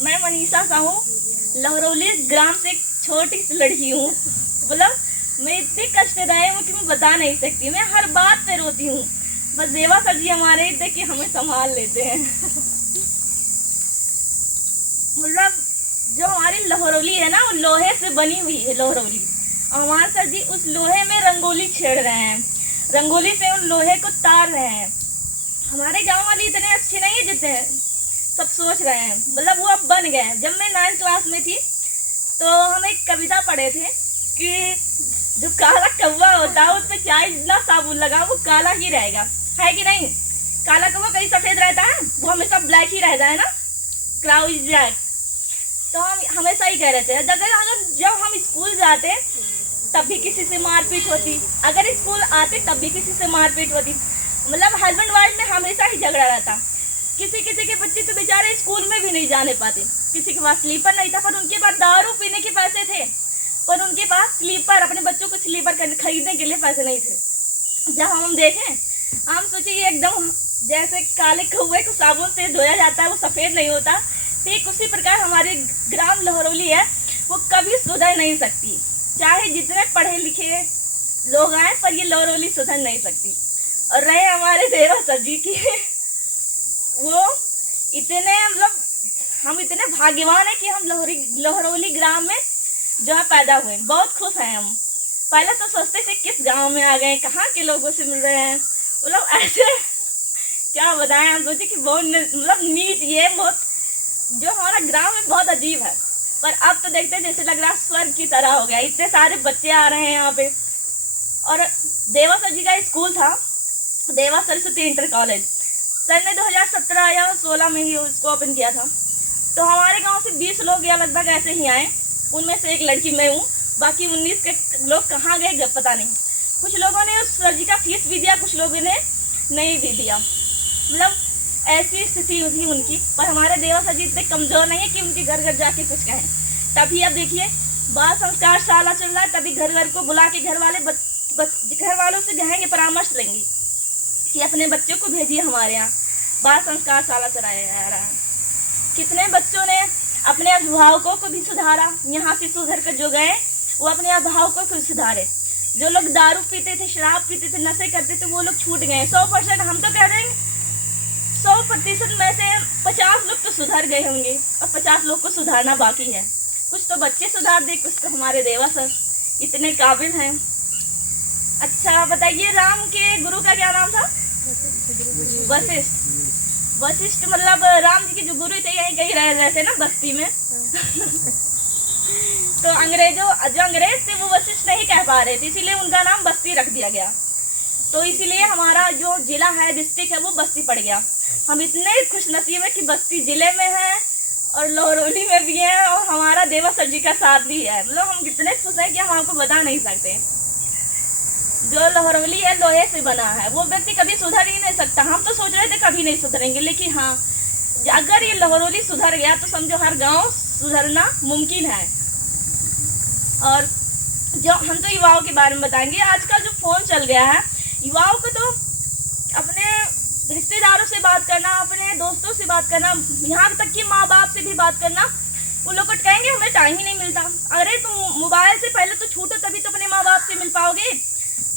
मैं मनीषा साहू लहरौली ग्राम से एक छोटी सी लड़की हूँ। मतलब मैं इतनी कष्टदायी हूँ कि मैं बता नहीं सकती। मैं हर बात पे रोती हूँ। बस देवा सर जी हमारे इतने कि हमें संभाल लेते हैं। मतलब जो हमारी लहरौली है ना, वो लोहे से बनी हुई है लहरौली। और हमारे सर जी उस लोहे में रंगोली छेड़ रहे हैं, रंगोली से उन लोहे को तार रहे हैं। हमारे गांव वाले इतने अच्छे नहीं है जितने सब सोच रहे हैं। मतलब वो अब बन गए हैं। जब मैं 9th क्लास में थी तो हम एक कविता पढ़े थे कि जो काला कौवा होता है उस पर चाहे जितना साबुन लगा वो काला ही रहेगा, है कि नहीं? काला कौवा कहीं सफेद रहता है, वो हमेशा ब्लैक ही रहता है ना, क्राउ इज ब्लैक। तो हम हमेशा ही कह रहे थे अगर जब हम स्कूल जाते तब भी किसी से मारपीट होती, अगर स्कूल आते तब भी किसी से मारपीट होती। मतलब हस्बैंड वाइफ में हमेशा ही झगड़ा रहता। किसी किसी के बच्चे तो बेचारे स्कूल में भी नहीं जाने पाते। किसी के पास स्लीपर नहीं था पर उनके पास दारू पीने के पैसे थे, पर उनके पास स्लीपर, अपने बच्चों को स्लीपर खरीदने के लिए पैसे नहीं थे। जब हम देखें, हम सोचे ये एकदम जैसे काले कौवे को साबुन से धोया जाता है वो सफेद नहीं होता, ठीक उसी प्रकार हमारी ग्राम लहरौली है, वो कभी सुधर नहीं सकती। चाहे जितने पढ़े लिखे लोग आए, पर ये लहरौली सुधर नहीं सकती। और रहे हमारे देवा सर जी की, वो इतने मतलब हम इतने भाग्यवान हैं कि हम लहरौली ग्राम में जो है पैदा हुए। बहुत खुश हैं हम। पहले तो सोचते थे किस गांव में आ गए, कहाँ के लोगों से मिल रहे हैं। मतलब ऐसे क्या बताएं, हम सोचे कि बहुत मतलब नीच, ये बहुत जो हमारा ग्राम है बहुत अजीब है। पर अब तो देखते हैं जैसे लग रहा है स्वर्ग की तरह हो गया। इतने सारे बच्चे आ रहे हैं यहाँ पे। और देवा सर जी का स्कूल था देवा सरस्वती इंटर कॉलेज। सर ने 2017 या 16 में ही उसको ओपन किया था। तो हमारे गांव से 20 लोग या लगभग ऐसे ही आए, उनमें से एक लड़की मैं हूँ। बाकी 19 के लोग कहाँ गए पता नहीं। कुछ लोगों ने उस सर जी का फीस भी दिया, कुछ लोगों ने नहीं भी दिया। मतलब ऐसी स्थिति थी उनकी। पर हमारे देवा सर जी इतने कमजोर नहीं है कि उनके घर घर जाके कुछ कहें। तभी अब देखिए बाल संस्कार शाला चल रहा है, तभी घर घर को बुला के घर वालों से कहेंगे, परामर्श लेंगे कि अपने बच्चों को भेजिए हमारे यहाँ। बाल संस्कार शाला चलाया जा रहा है। कितने बच्चों ने अपने अभिभावकों को भी सुधारा। यहाँ से सुधर कर जो गए वो अपने अभिभावकों को सुधारे। जो लोग दारू पीते थे, शराब पीते थे, नशे करते थे, वो लोग छूट गए 100%। हम तो कह देंगे 100% में से 50 लोग तो सुधर गए होंगे और 50 लोग को सुधारना बाकी है। कुछ तो बच्चे सुधार दे, कुछ तो हमारे देवा सर इतने काबिल हैं। अच्छा बताइए, राम के गुरु का क्या नाम था? वशिष्ठ। वशिष्ठ मतलब राम जी के जो गुरु थे यही कहीं रह थे ना, बस्ती में। तो जो अंग्रेज थे वो वशिष्ठ नहीं कह पा रहे थे, इसीलिए उनका नाम बस्ती रख दिया गया। तो इसीलिए हमारा जो जिला है, डिस्ट्रिक्ट है, वो बस्ती पड़ गया। हम इतने खुशनसीब है कि बस्ती जिले में है और लहरौली में भी है और हमारा देवा सर जी का साथ भी है। मतलब हम कितने खुश हैं कि हम आपको बता नहीं सकते। जो लहरौली है लोहे से बना है, वो व्यक्ति कभी सुधर ही नहीं सकता। हम तो सोच रहे थे कभी नहीं सुधरेंगे, लेकिन हाँ, अगर ये लहरौली सुधर गया तो समझो हर गांव सुधरना मुमकिन है। और जो हम तो युवाओं के बारे में बताएंगे। आजकल जो फोन चल गया है, युवाओं को तो अपने रिश्तेदारों से बात करना, अपने दोस्तों से बात करना, यहाँ तक कि माँ बाप से भी बात करना, वो लोग कहेंगे हमें टाइम ही नहीं मिलता। अरे तुम मोबाइल से पहले तो छूटो, तभी तो अपने माँ बाप से मिल पाओगे।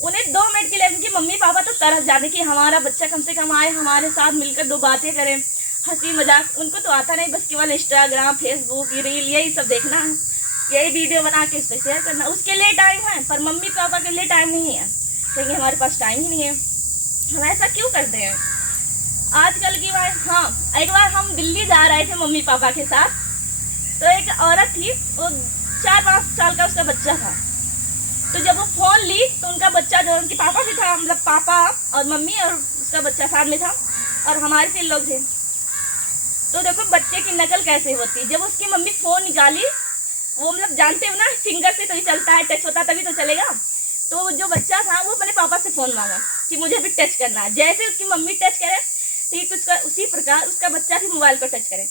उन्हें 2 मिनट के लिए उनकी मम्मी पापा तो तरस जाते कि हमारा बच्चा कम से कम आए, हमारे साथ मिलकर 2 बातें करें, हंसी मजाक। उनको तो आता नहीं, बस केवल इंस्टाग्राम, फेसबुक, रील यही सब देखना है, यही वीडियो बना के उस पर शेयर करना। उसके लिए टाइम है, पर मम्मी पापा के लिए टाइम नहीं है, क्योंकि हमारे पास टाइम ही नहीं है। हम ऐसा क्यों करते हैं आजकल की बात? हाँ, एक बार हम दिल्ली जा रहे थे मम्मी पापा के साथ। तो एक औरत थी, वो 4-5 साल का उसका बच्चा था। तो जब वो फोन ली तो उनका बच्चा, जो उनके पापा भी था, मतलब पापा और मम्मी और उसका बच्चा साथ में था, और हमारे 3 लोग थे। तो देखो बच्चे की नकल कैसे होती। जब उसकी मम्मी फोन निकाली, वो मतलब जानते हो ना, फिंगर से तो ही चलता है, टच होता तभी तो चलेगा। तो जो बच्चा था वो अपने पापा से फोन मांगा कि मुझे भी टच करना है। जैसे उसकी मम्मी टच करे, ठीक उसका उसी प्रकार उसका बच्चा भी मोबाइल को टच करे।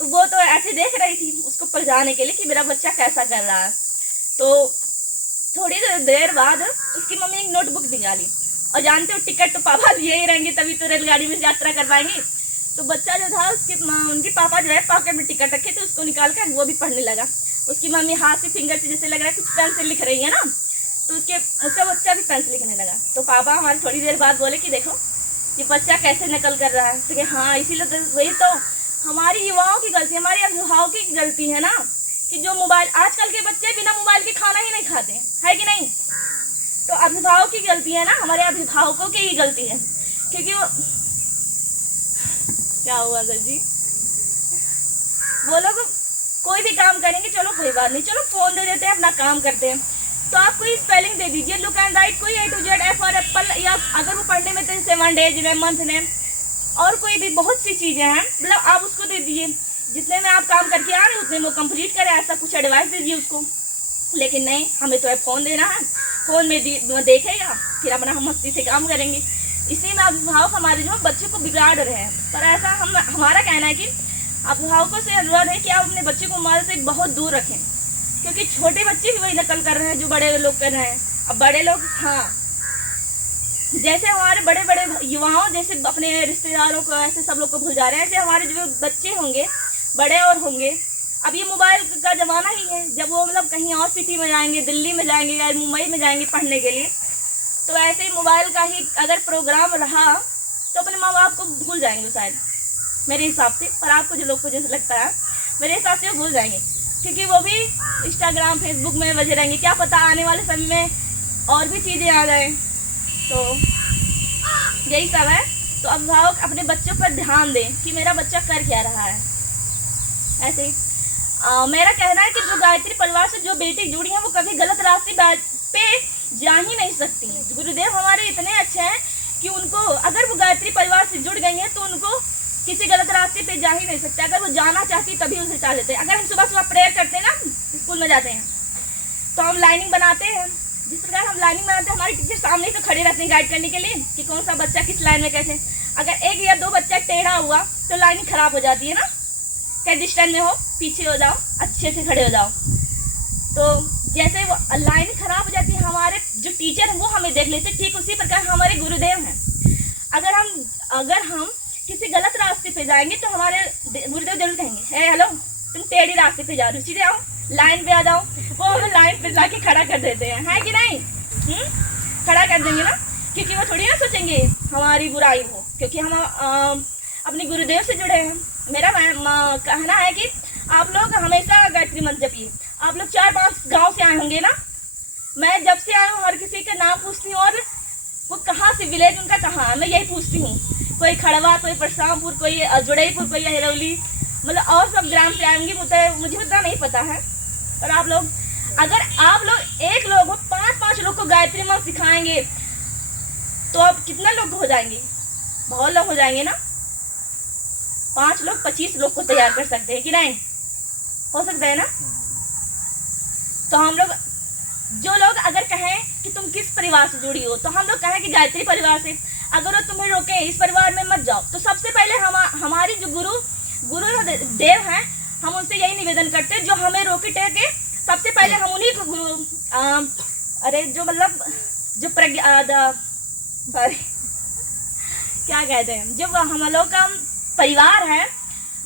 तो वो तो ऐसे देख रही थी उसको पलझाने के लिए कि मेरा बच्चा कैसा कर रहा है। तो थोड़ी देर बाद उसकी मम्मी एक नोटबुक निकाली, और जानते हो टिकट तो पापा लिए ही रहेंगे, तभी तो रेलगाड़ी में यात्रा कर पाएंगे। तो बच्चा जो था उनके पापा जो है पॉकेट में टिकट रखे थे, उसको निकाल कर वो भी पढ़ने लगा। उसकी मम्मी हाथ से फिंगर से जैसे लग रहा है कुछ पेन से लिख रही है ना, तो उसका बच्चा भी पेन से लिखने लगा। तो पापा हमारे थोड़ी देर बाद बोले कि देखो ये बच्चा कैसे नकल कर रहा है। तो हाँ इसीलिए तो वही तो हमारी युवाओं की गलती, हमारे अभिभावकों की गलती है ना, कि जो मोबाइल, आजकल के बच्चे बिना मोबाइल के खाना ही नहीं खाते है कि नहीं। तो अभिभावक की गलती है ना, हमारे अभिभावकों की ही गलती है, क्योंकि वो क्या हुआ सर जी, वो लोग कोई भी काम करेंगे, चलो कोई बात नहीं, चलो फोन दे देते हैं अपना काम करते हैं। तो आप कोई स्पेलिंग दे दीजिए, लुक एंड राइट, कोई A to Z, F for Apple, या अगर वो पढ़ने में तो 7 डेज नेम, मंथ नेम, और कोई भी बहुत सी चीजें हैं, मतलब आप उसको दे दीजिए, जितने में आप काम करके आ रहे हैं उतने में कंप्लीट करें, ऐसा कुछ एडवाइस दीजिए उसको। लेकिन नहीं, हमें तो फोन देना है, फोन में देखेगा, फिर अपना हम मस्ती से काम करेंगे। इसी में अभिभावक हमारे जो बच्चे को बिगाड़ रहे हैं। पर ऐसा हमारा कहना है कि अभिभावकों से अनुरोध है कि आप अपने बच्चे को मोबाइल से बहुत दूर रखें, क्योंकि छोटे बच्चे भी वही नकल कर रहे हैं जो बड़े लोग कर रहे हैं। अब बड़े लोग, हाँ, जैसे हमारे बड़े बड़े युवाओं जैसे अपने रिश्तेदारों को ऐसे सब लोग को भूल जा रहे हैं, ऐसे हमारे जो बच्चे होंगे बड़े और होंगे। अब ये मोबाइल का ज़माना ही है, जब वो मतलब कहीं और सिटी में जाएंगे, दिल्ली में जाएंगे या मुंबई में जाएंगे पढ़ने के लिए, तो ऐसे ही मोबाइल का ही अगर प्रोग्राम रहा तो अपने माँ बाप को भूल जाएंगे शायद, मेरे हिसाब से। पर आपको जो लोग को जैसे लगता है, मेरे हिसाब से वो भूल जाएंगे, क्योंकि वो भी इंस्टाग्राम फेसबुक में बजे रहेंगे। क्या पता आने वाले समय में और भी चीज़ें आ जाए। तो यही सब है। तो अभिभावक अपने बच्चों पर ध्यान दें कि मेरा बच्चा कर क्या रहा है। ऐसे ही मेरा कहना है कि जो गायत्री परिवार से जो बेटी जुड़ी है वो कभी गलत रास्ते पे जा ही नहीं सकती। गुरुदेव हमारे इतने अच्छे हैं कि उनको, अगर वो गायत्री परिवार से जुड़ गई हैं तो उनको किसी गलत रास्ते पे जा ही नहीं सकते। अगर वो जाना चाहती तभी उसे चाह देते हैं। अगर हम सुबह सुबह प्रेयर करते हैं ना, स्कूल में जाते हैं, तो हम लाइनिंग बनाते हैं। जिस प्रकार हम लाइनिंग बनाते हैं, हमारे टीचर सामने से खड़े रहते हैं गाइड करने के लिए कि कौन सा बच्चा किस लाइन में कैसे। अगर 1 या 2 बच्चा टेढ़ा हुआ तो लाइनिंग खराब हो जाती है ना, क्या डिस्टेंस में हो, पीछे हो जाओ, अच्छे से खड़े हो जाओ। तो जैसे वो लाइन खराब हो जाती है, हमारे जो टीचर हैं वो हमें देख लेते, ठीक उसी प्रकार हमारे गुरुदेव हैं। अगर हम किसी गलत रास्ते पे जाएंगे तो हमारे गुरुदेव जरूर कहेंगे, हे हेलो तुम टेढ़ी रास्ते पे जा रहे हो, सीधे आओ, लाइन पे आ जाओ। वो हमें लाइन पे जाके खड़ा कर देते हैं, है कि नहीं? खड़ा कर देंगे ना, क्योंकि वो थोड़ी ना सोचेंगे हमारी बुराई हो, क्योंकि हम अपने गुरुदेव से जुड़े हैं। मेरा कहना है कि आप लोग हमेशा गायत्री मंत्र जपिए। आप लोग 4-5 गांव से आए होंगे ना, मैं जब से आया हूँ हर किसी का नाम पूछती हूँ, और वो कहाँ से, विलेज उनका कहाँ है, मैं यही पूछती हूँ। कोई खड़वा, कोई परसामपुर, कोई जुड़ईपुर, कोई हिरौली, मतलब और सब ग्राम से आएंगे, मुझे उतना नहीं पता है। पर आप लोग, अगर आप लोग एक लोग हो 5-5 लोग को गायत्री मंत्र सिखाएंगे तो अब कितने लोग हो जाएंगे? बहुत लोग हो जाएंगे ना। 5 लोग 25 लोग को तैयार कर सकते हैं कि नहीं? हो सकता है ना। तो हम लोग, जो लोग अगर कहें कि तुम किस परिवार से जुड़ी हो, तो हम लोग कहें कि गायत्री परिवार से। अगर वो तुम्हें रोके इस परिवार में मत जाओ, तो सबसे पहले हमारी जो गुरु देव हैं, हम उनसे यही निवेदन करते हैं, जो हमें रोके टहके, सबसे पहले हम उन्हीं को जो मतलब जो क्या कहते हैं, जो हम लोग का परिवार है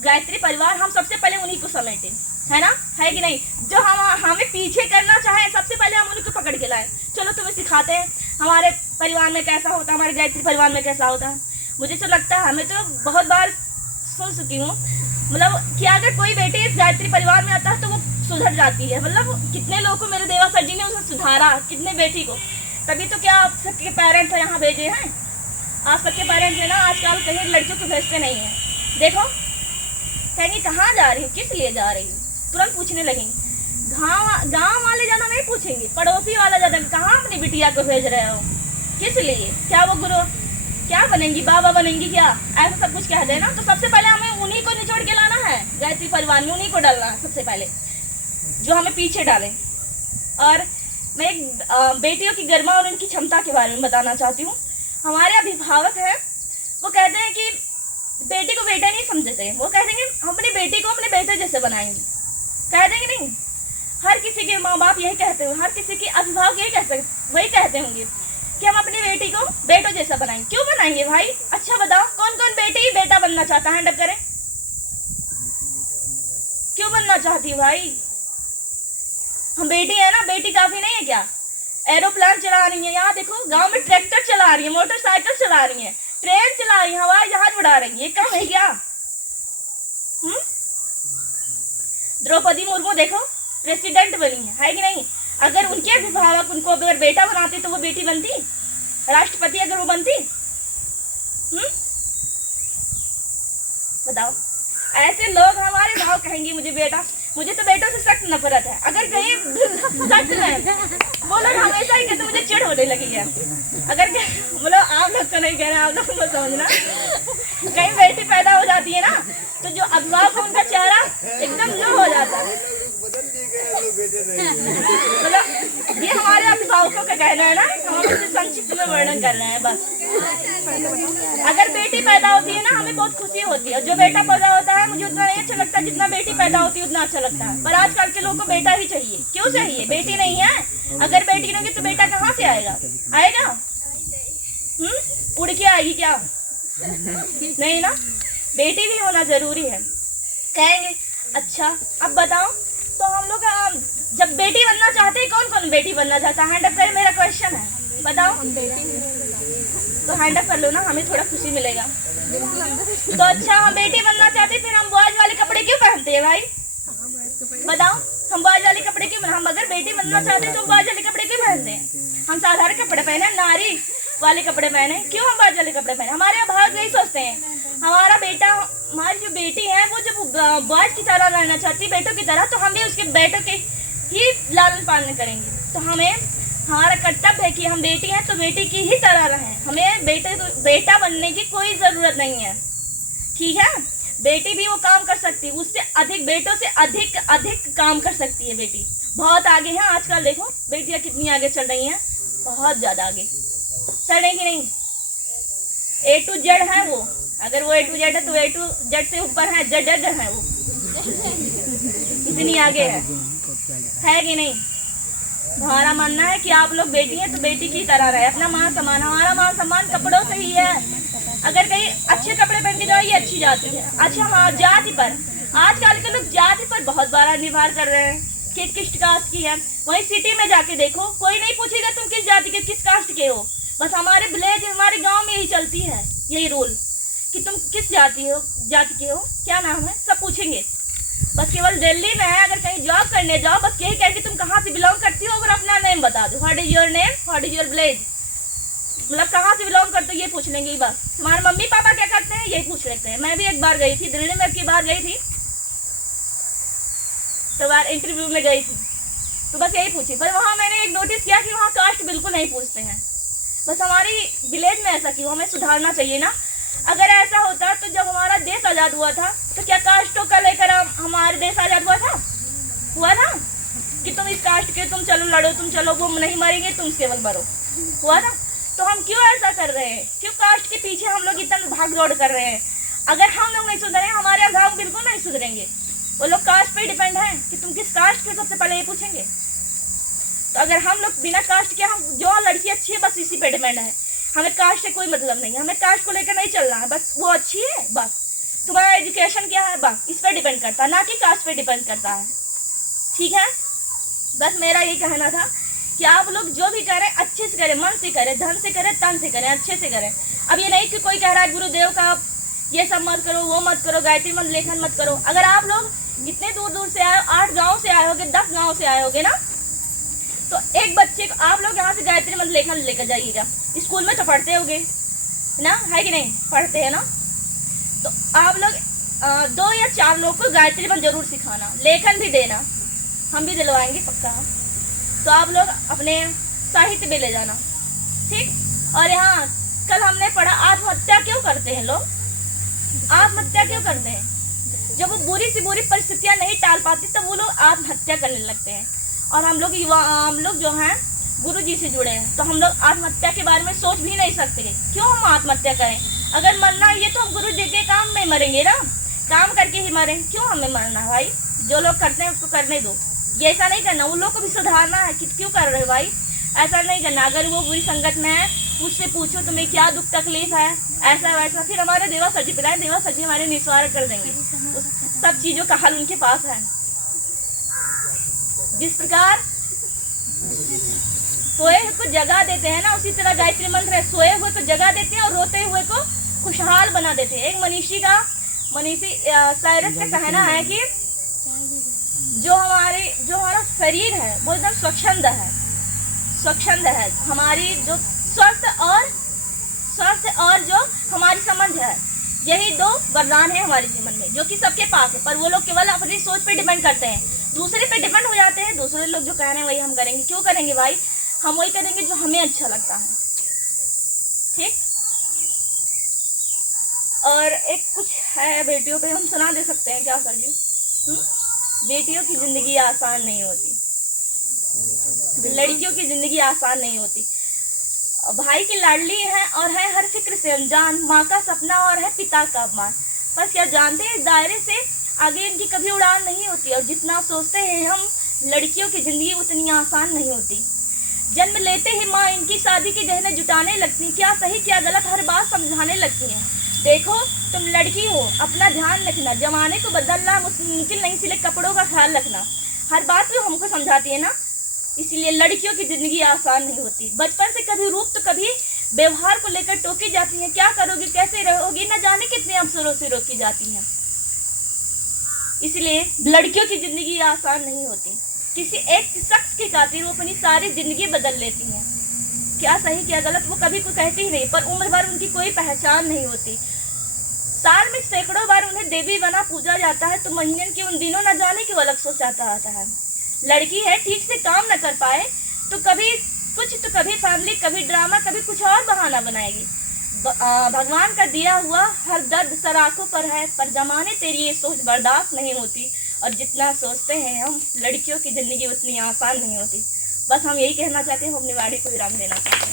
गायत्री परिवार, हम सबसे पहले उन्हीं को समेटें, है ना, है कि नहीं? जो हमें पीछे करना चाहे, सबसे पहले हम उन्हीं को पकड़ के लाए। चलो तुम्हें सिखाते हैं हमारे परिवार में कैसा होता है, हमारे गायत्री परिवार में कैसा होता है। मुझे तो लगता है, हमें तो बहुत बार सुन चुकी हूँ, मतलब कि अगर कोई बेटी इस गायत्री परिवार में आता है तो वो सुधर जाती है। मतलब कितने लोगों को मेरे देवा सर जी ने उसे सुधारा, कितने बेटी को। तभी तो क्या आप सबके पेरेंट्स यहाँ भेजे हैं, आप सबके पेरेंट्स है ना, आजकल कहीं लड़कियों को भेजते नहीं है। देखो कहेंगे कहाँ जा रही हो, किस लिए जा रही हो, तुरंत पूछने लगेंगे। गाँव वाले ज़्यादा नहीं पूछेंगे, पड़ोसी वाला ज़्यादा, कहाँ अपनी बिटिया को भेज रहे हो, किस लिए, क्या वो गुरु क्या बनेंगी, बाबा बनेंगी क्या, ऐसा सब कुछ कहते हैं ना। तो सबसे पहले हमें उन्हीं को निचोड़ के लाना है, गायत्री परिवार में उन्हीं को डालना है सबसे पहले, जो हमें पीछे डालें। और मैं एक बेटियों की गरिमा और उनकी क्षमता के बारे में बताना चाहती हूँ। हमारे अभिभावक हैं, वो कहते हैं कि बेटी को बेटा नहीं समझते, वो कह देंगे हम अपनी बेटी को अपने बेटे जैसे बनाएंगे, कह देंगे नहीं। हर किसी के माँ बाप यही कहते हैं, हर किसी के अभिभावक यही वही कहते होंगे कि हम अपनी बेटी को बेटों जैसा बनाएंगे। क्यों बनाएंगे भाई? अच्छा बताओ, कौन कौन बेटी बेटा बनना चाहता है? हैंड अप करें। क्यों बनना चाहती है भाई? हम बेटी है ना, बेटी काफी नहीं है क्या? एरोप्लेन चला रही है, यहाँ देखो गांव में ट्रैक्टर चला रही है, मोटरसाइकिल चला रही है, ट्रेन चला रही है, हवाई जहाज उड़ा रही है, ये कम है क्या? द्रौपदी मुर्मू देखो प्रेसिडेंट बनी है कि नहीं? अगर उनके अभिभावक उनको अगर बेटा बनाते तो वो बेटी बनती, राष्ट्रपति अगर वो बनती? बताओ। ऐसे लोग हमारे भाव कहेंगे मुझे बेटा, मुझे तो बेटों से सख्त नफरत है। अगर कहीं सच में वो लोग हमेशा ही कहते मुझे चिढ़ होने लगी है। अगर मतलब आप लोग तो नहीं कह रहे, आप लोग को समझना, कहीं बेटी पैदा हो जाती है ना तो जो अभिभावक है उनका चेहरा एकदम लो हो जाता है। मतलब ये हमारे अभिभावकों का कहना है ना, हम उसे संक्षिप्त में वर्णन कर रहे हैं बस। अगर बेटी पैदा होती है ना हमें बहुत खुशी होती है, जो बेटा पैदा होता है मुझे उतना नहीं अच्छा लगता जितना बेटी पैदा होती है उतना अच्छा लगता है। पर आजकल के लोगों को बेटा ही चाहिए। क्यों चाहिए? बेटी नहीं है। अगर बेटी नहीं तो बेटा कहाँ से आएगा? आएगा? उड़ के आएगी क्या? नहीं ना, बेटी भी होना जरूरी है। कहेंगे अच्छा अब बताओ, तो हम लोग जब बेटी बनना चाहते हैं, कौन कौन बेटी बनना चाहता है? हैंड अप करें, मेरा क्वेश्चन है, बताओ। तो हैंड अप कर लो ना, हमें थोड़ा खुशी मिलेगा। तो अच्छा हम बेटी बनना चाहते हैं, फिर हम बॉयज वाले कपड़े क्यों पहनते हैं भाई? बताओ, हम बॉयज वाले कपड़े क्यों? हम अगर बेटी बनना चाहते हैं तो हम बॉयज वाले कपड़े क्यों पहनते हैं? हम साधारण कपड़े पहने, नारी वाले कपड़े पहने। क्यों हम बॉयज वाले कपड़े पहने? हमारे अभिभावक यही सोचते हैं हमारा बेटा, हमारी जो बेटी है वो जब बॉयज की तरह रहना चाहती है, बेटों की तरह, तो हम भी उसके बेटों के ही लालन पालन करेंगे। तो हमें हमारा कर्तव्य है कि हम बेटी हैं तो बेटी की ही तरह रहें। हमें बेटा बनने की कोई जरूरत नहीं है, ठीक है? बेटी भी वो काम कर सकती है, उससे अधिक, बेटों से अधिक अधिक काम कर सकती है। बेटी बहुत आगे है आजकल, देखो बेटियां कितनी आगे चल रही हैं, बहुत ज्यादा आगे चल रही कि नहीं? A to Z है वो, अगर वो A to Z है तो A to Z से ऊपर है, Z है वो, इतनी आगे है कि नहीं? हमारा मानना है कि आप लोग बेटी हैं तो बेटी की तरह रहे, अपना मान सम्मान। हमारा मान सम्मान कपड़ों से ही है। अगर कहीं अच्छे कपड़े पहन के जाओ ये अच्छी जाति है। अच्छा हाँ, जाति पर आजकल के लोग जाति पर बहुत बड़ा निर्भर कर रहे हैं कि किस कास्ट की है। वहीं सिटी में जाके देखो, कोई नहीं पूछेगा तुम किस जाति के, किस कास्ट के हो। बस हमारे विलेज, हमारे गांव में यही चलती है, यही रूल कि तुम किस जाति के हो, क्या नाम है, सब पूछेंगे। बस केवल दिल्ली में है, अगर कहीं जॉब करने जाओ बस यही कह कि तुम कहाँ से बिलोंग करती हो और अपना नेम बता दो, what is your name, what is your village, मतलब कहाँ से बिलोंग करते हो ये पूछ लेंगे बस। तुम्हारे मम्मी पापा क्या करते हैं यही पूछ लेते हैं। मैं भी एक बार गई थी दिल्ली में, एक बार गई थी तो बार इंटरव्यू में गई थी तो बस यही पूछी। पर वहाँ मैंने एक नोटिस किया कि वहाँ कास्ट बिल्कुल नहीं पूछते हैं। बस हमारी विलेज में ऐसा क्यों? हमें सुधारना चाहिए ना। अगर ऐसा होता तो जब हमारा देश आजाद हुआ था तो क्या कास्टों का लेकर हमारे देश आजाद हुआ था कि तुम इस कास्ट के, तुम चलो लड़ो, तुम चलो, वो नहीं मरेंगे, तुम केवल मरो, हुआ था? तो हम क्यों ऐसा कर रहे हैं? क्यों कास्ट के पीछे हम लोग इतना भाग दौड़ कर रहे हैं? अगर हम लोग नहीं सुधरे, हमारे अभिभावक बिल्कुल नहीं सुधरेंगे। वो लोग कास्ट पे डिपेंड है कि तुम किस कास्ट के, सबसे पहले ये पूछेंगे। तो अगर हम लोग बिना कास्ट के, हम जो लड़की अच्छी है बस इसी पे डिपेंड है, हमें कास्ट से कोई मतलब नहीं है, हमें कास्ट को लेकर नहीं चलना है, बस वो अच्छी है, बस तुम्हारा एजुकेशन क्या है, बस इस पर डिपेंड करता है, ना कि कास्ट पे डिपेंड करता है, ठीक है? बस मेरा यही कहना था कि आप लोग जो भी करें अच्छे से करें, मन से करें, धन से करें, तन से करें, अच्छे से करें। अब ये नहीं कि कोई कह रहा है गुरुदेव का ये सब मत करो, वो मत करो, गायत्री मंत्र लेखन मत करो। अगर आप लोग इतने दूर दूर से आए, 8 गाँव से आए होगे, 10 गाँव से आए होगे ना, तो एक बच्चे को आप लोग यहाँ से गायत्री मंत्र लेखन लेकर जाइएगा। स्कूल में तो पढ़ते होगे ना, है कि नहीं? पढ़ते हैं ना? तो आप लोग 2 या 4 लोग को गायत्री मंत्र जरूर सिखाना, लेखन भी देना, हम भी दिलवाएंगे पक्का। तो आप लोग अपने साहित्य में ले जाना, ठीक? और यहाँ कल हमने पढ़ा आत्महत्या क्यों करते हैं लोग, आत्महत्या क्यों करते हैं? जब वो बुरी से बुरी परिस्थितियाँ नहीं टाल पाती तब वो लोग आत्महत्या करने लगते हैं। और हम लोग जो हैं गुरु जी से जुड़े हैं, तो हम लोग आत्महत्या के बारे में सोच भी नहीं सकते। क्यों हम आत्महत्या करें? अगर मरना है ये तो हम गुरु जी के काम में मरेंगे ना, काम करके ही मरें। क्यों हमें मरना है भाई? जो लोग करते हैं उसको करने दो, ये ऐसा नहीं करना। उन लोग को भी सुधारना है कि क्यों कर रहे हो भाई? ऐसा नहीं करना। अगर वो बुरी संगत में है, उससे पूछो तुम्हें क्या दुख तकलीफ है, ऐसा वैसा। फिर हमारे देवा सर जी पिलाएं, देवा सर जी हमारे निस्वार कर देंगे। सब चीज़ों का हल उनके पास है। जिस प्रकार सोए को जगा देते हैं ना, उसी तरह गायत्री मंत्र है, सोए हुए को जगा देते हैं और रोते हुए को खुशहाल बना देते हैं। एक मनीषी साइरस का कहना है कि जो हमारा शरीर है वो एकदम स्वच्छंद है। हमारी जो स्वस्थ और जो हमारी समझ है, यही दो वरदान है हमारे जीवन में, जो कि सबके पास है। पर वो लोग केवल अपनी सोच पे डिपेंड करते हैं, दूसरे पे डिपेंड हो जाते हैं। दूसरे लोग जो कह रहे हैं वही हम करेंगे। क्यों करेंगे भाई? हम वही करेंगे जो हमें अच्छा लगता है। ठीक। और एक कुछ है बेटियों पे, हम सुना दे सकते हैं क्या सर जी? बेटियों की जिंदगी आसान नहीं होती, लड़कियों की जिंदगी आसान नहीं होती। भाई की लाडली है और है हर फिक्र से अनजान, माँ का सपना और है पिता का अपमान। बस क्या जानते हैं, इस दायरे से आगे इनकी कभी उड़ान नहीं होती। और जितना सोचते हैं हम, लड़कियों की जिंदगी उतनी आसान नहीं होती। जन्म लेते ही माँ इनकी शादी के गहने जुटाने लगती, क्या सही क्या गलत हर बात समझाने लगती हैं। देखो तुम लड़की हो, अपना ध्यान रखना, जमाने को बदलना मुमकिन नहीं, इसलिए कपड़ों का ख्याल रखना। हर बात तो हमको समझाती है ना, इसीलिए लड़कियों की जिंदगी आसान नहीं होती। बचपन से कभी रूप तो कभी व्यवहार को लेकर टोकी जाती है, क्या करोगी कैसे रहोगी, न जाने कितने अवसरों से रोकी जाती हैं। इसलिए लड़कियों की जिंदगी आसान नहीं होती। किसी एक शख्स की खातिर वो अपनी सारी जिंदगी बदल लेती हैं। क्या सही क्या गलत वो कभी कोई कहती ही नहीं, पर उम्र भर उनकी कोई पहचान नहीं होती। साल में सैकड़ों बार उन्हें देवी बना पूजा जाता है, तो महीने के उन दिनों न जाने क्यों अलग सोच आता है। लड़की है, ठीक से काम न कर पाए तो कभी कुछ, तो कभी फैमिली, कभी ड्रामा, कभी कुछ और बहाना बनाएगी। भगवान का दिया हुआ हर दर्द सर आंखों पर है, पर जमाने तेरी ये सोच बर्दाश्त नहीं होती। और जितना सोचते हैं हम, लड़कियों की जिंदगी उतनी आसान नहीं होती। बस हम यही कहना चाहते हैं, हम अपनी वाणी को विराम देना चाहते हैं।